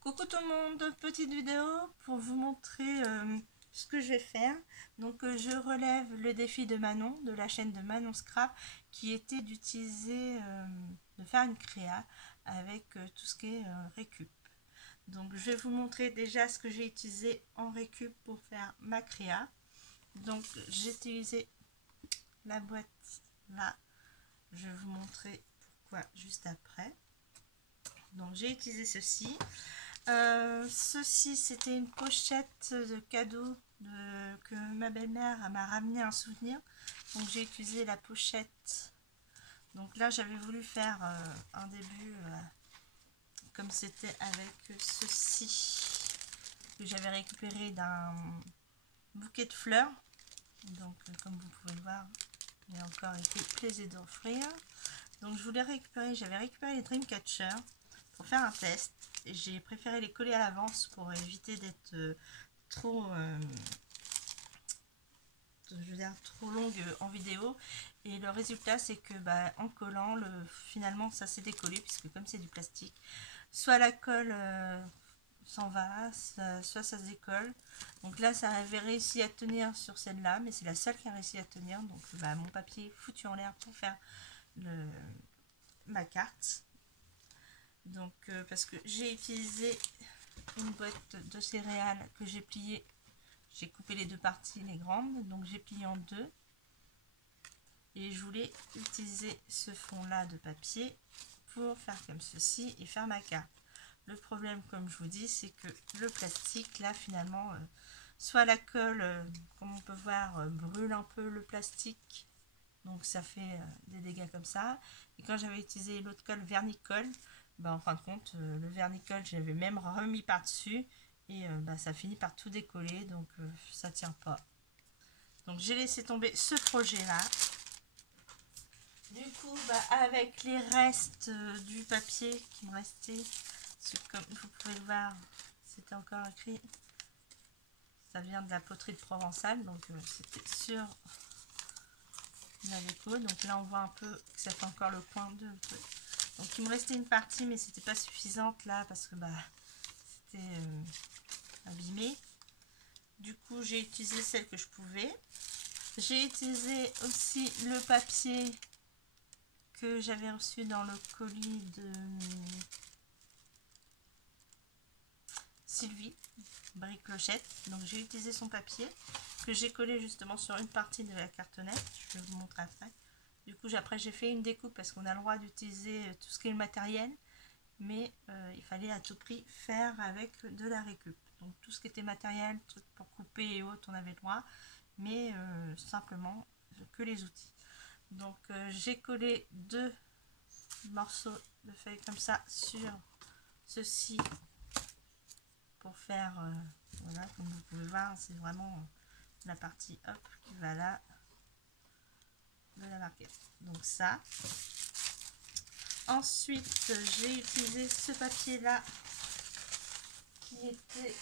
Coucou tout le monde, petite vidéo pour vous montrer ce que je vais faire. Donc je relève le défi de Manon, de la chaîne de Manon Scrap, qui était d'utiliser, de faire une créa avec tout ce qui est récup. Donc je vais vous montrer déjà ce que j'ai utilisé en récup pour faire ma créa. Donc j'ai utilisé la boîte là, je vais vous montrer pourquoi juste après. Donc j'ai utilisé ceci. Ceci, c'était une pochette de cadeau que ma belle-mère m'a ramené un souvenir. Donc j'ai utilisé la pochette. Donc là, j'avais voulu faire un début comme c'était avec ceci que j'avais récupéré d'un bouquet de fleurs. Donc comme vous pouvez le voir, il y a encore été plaisir d'offrir. Donc je voulais récupérer, j'avais récupéré les Dreamcatcher pour faire un test. J'ai préféré les coller à l'avance pour éviter d'être trop je veux dire trop longue en vidéo, et le résultat c'est que en collant finalement ça s'est décollé, puisque comme c'est du plastique, soit la colle s'en va, soit ça se décolle. Donc là ça avait réussi à tenir sur celle-là, mais c'est la seule qui a réussi à tenir. Donc mon papier est foutu en l'air pour faire ma carte. Donc parce que j'ai utilisé une boîte de céréales que j'ai pliée, j'ai coupé les deux parties, les grandes, donc j'ai plié en deux, et je voulais utiliser ce fond là de papier pour faire comme ceci et faire ma carte. Le problème, comme je vous dis, c'est que le plastique là finalement, soit la colle, comme on peut voir, brûle un peu le plastique, donc ça fait des dégâts comme ça. Et quand j'avais utilisé l'autre colle vernicole, en fin de compte, le vernicole j'avais même remis par dessus, et ça finit par tout décoller, donc ça tient pas. Donc j'ai laissé tomber ce projet là. Du coup avec les restes du papier qui me restait, comme vous pouvez le voir, c'était encore écrit, ça vient de la poterie de Provençal, donc c'était sur la déco. Donc là on voit un peu que ça fait encore le coin de... Donc il me restait une partie, mais c'était pas suffisante là, parce que c'était abîmé. Du coup j'ai utilisé celle que je pouvais. J'ai utilisé aussi le papier que j'avais reçu dans le colis de Sylvie Briclochette. Donc j'ai utilisé son papier que j'ai collé justement sur une partie de la cartonnette. Je vais vous montrer après. Du coup après j'ai fait une découpe, parce qu'on a le droit d'utiliser tout ce qui est le matériel, mais il fallait à tout prix faire avec de la récup. Donc tout ce qui était matériel, truc pour couper et autres, on avait le droit, mais simplement que les outils. Donc j'ai collé deux morceaux de feuilles comme ça sur ceci pour faire voilà, comme vous pouvez voir, c'est vraiment la partie hop qui va là de la marquette. Donc ça, ensuite j'ai utilisé ce papier là qui était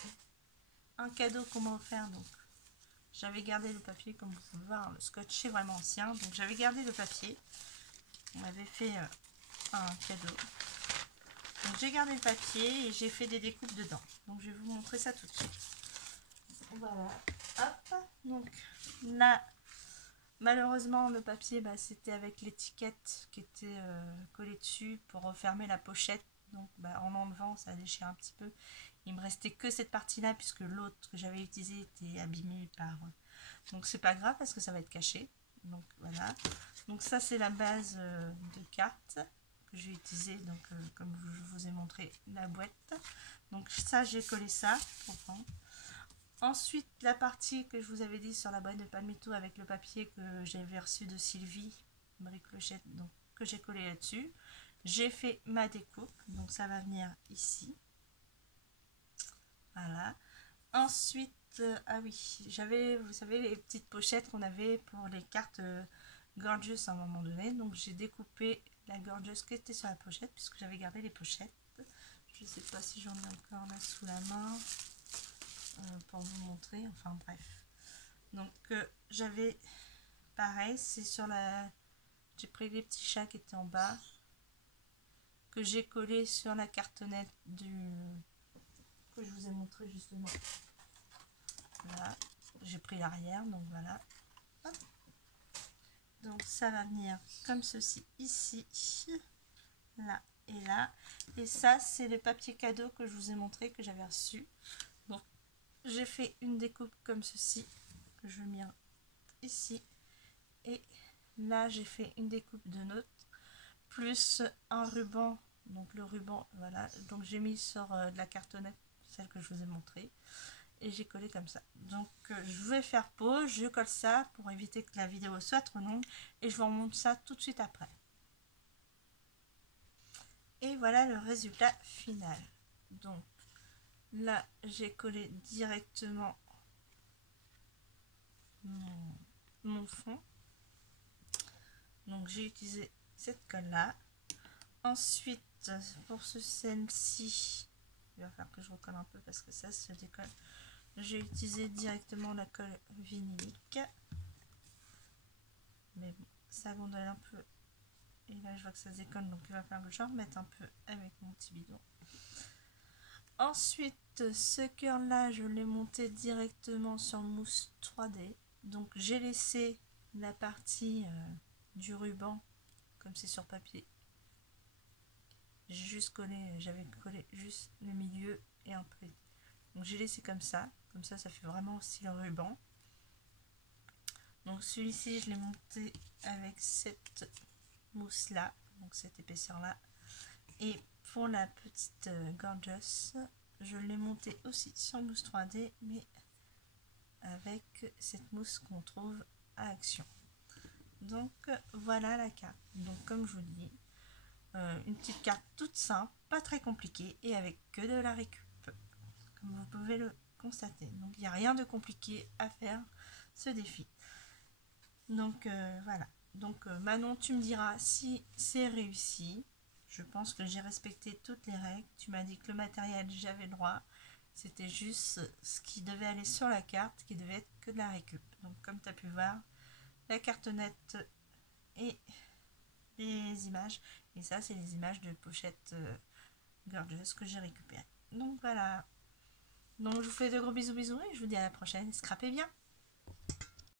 un cadeau qu'on m'a offert. Donc j'avais gardé le papier, comme vous pouvez voir, le scotch est vraiment ancien, donc j'avais gardé le papier. On m'avait fait un cadeau, donc j'ai gardé le papier et j'ai fait des découpes dedans. Donc je vais vous montrer ça tout de suite. Voilà, hop. Donc là, malheureusement le papier c'était avec l'étiquette qui était collée dessus pour refermer la pochette. Donc en enlevant, ça déchire un petit peu. Il me restait que cette partie là, puisque l'autre que j'avais utilisé était abîmé par... Donc c'est pas grave, parce que ça va être caché. Donc voilà. Donc ça c'est la base de carte que je vais utiliser. Donc comme je vous ai montré la boîte. Donc ça, j'ai collé ça pour prendre. Ensuite, la partie que je vous avais dit sur la boîte de Palmetto avec le papier que j'avais reçu de Sylvie Briclochette, donc que j'ai collé là-dessus. J'ai fait ma découpe, donc ça va venir ici. Voilà. Ensuite, ah oui, j'avais, vous savez, les petites pochettes qu'on avait pour les cartes Gorgeous à un moment donné. Donc j'ai découpé la Gorgeous qui était sur la pochette, puisque j'avais gardé les pochettes. Je ne sais pas si j'en ai encore là sous la main pour vous montrer. Enfin bref. Donc j'avais, pareil, c'est sur la... J'ai pris les petits chats qui étaient en bas, que j'ai collé sur la cartonnette justement. Voilà, j'ai pris l'arrière, donc voilà. Hop. Donc ça va venir comme ceci ici, là et là. Et ça, c'est le papier cadeau que je vous ai montré, que j'avais reçu. Donc j'ai fait une découpe comme ceci, que je vais mettre ici. Et là, j'ai fait une découpe de notes, plus un ruban. Donc le ruban, voilà. Donc j'ai mis sur de la cartonnette, celle que je vous ai montré. Et j'ai collé comme ça. Donc je vais faire pause, je colle ça pour éviter que la vidéo soit trop longue. Et je vous remonte ça tout de suite après. Et voilà le résultat final. Donc là, j'ai collé directement mon fond. Donc j'ai utilisé cette colle là. Ensuite, pour celle-ci, il va falloir que je recolle un peu parce que ça se décolle. J'ai utilisé directement la colle vinylique. Mais bon, ça gondole un peu. Et là, je vois que ça se décolle, donc il va falloir que je remette un peu avec mon petit bidon. Ensuite, ce cœur là, je l'ai monté directement sur mousse 3D. Donc j'ai laissé la partie du ruban, comme c'est sur papier. J'ai juste collé, j'avais collé juste le milieu et un peu. Donc j'ai laissé comme ça ça fait vraiment aussi le ruban. Donc celui-ci, je l'ai monté avec cette mousse là, donc cette épaisseur là. Et pour la petite gorgeous, je l'ai monté aussi sur mousse 3D, mais avec cette mousse qu'on trouve à Action. Donc voilà la carte. Donc comme je vous dis, une petite carte toute simple, pas très compliquée et avec que de la récup, comme vous pouvez le constater. Donc il n'y a rien de compliqué à faire ce défi. Donc voilà. Donc Manon, tu me diras si c'est réussi. Je pense que j'ai respecté toutes les règles. Tu m'as dit que le matériel, j'avais le droit. C'était juste ce qui devait aller sur la carte, qui devait être que de la récup. Donc comme tu as pu voir, la cartonnette et les images. Et ça, c'est les images de pochette gorgeous que j'ai récupérées. Donc voilà. Donc je vous fais de gros bisous et je vous dis à la prochaine. Scrapez bien.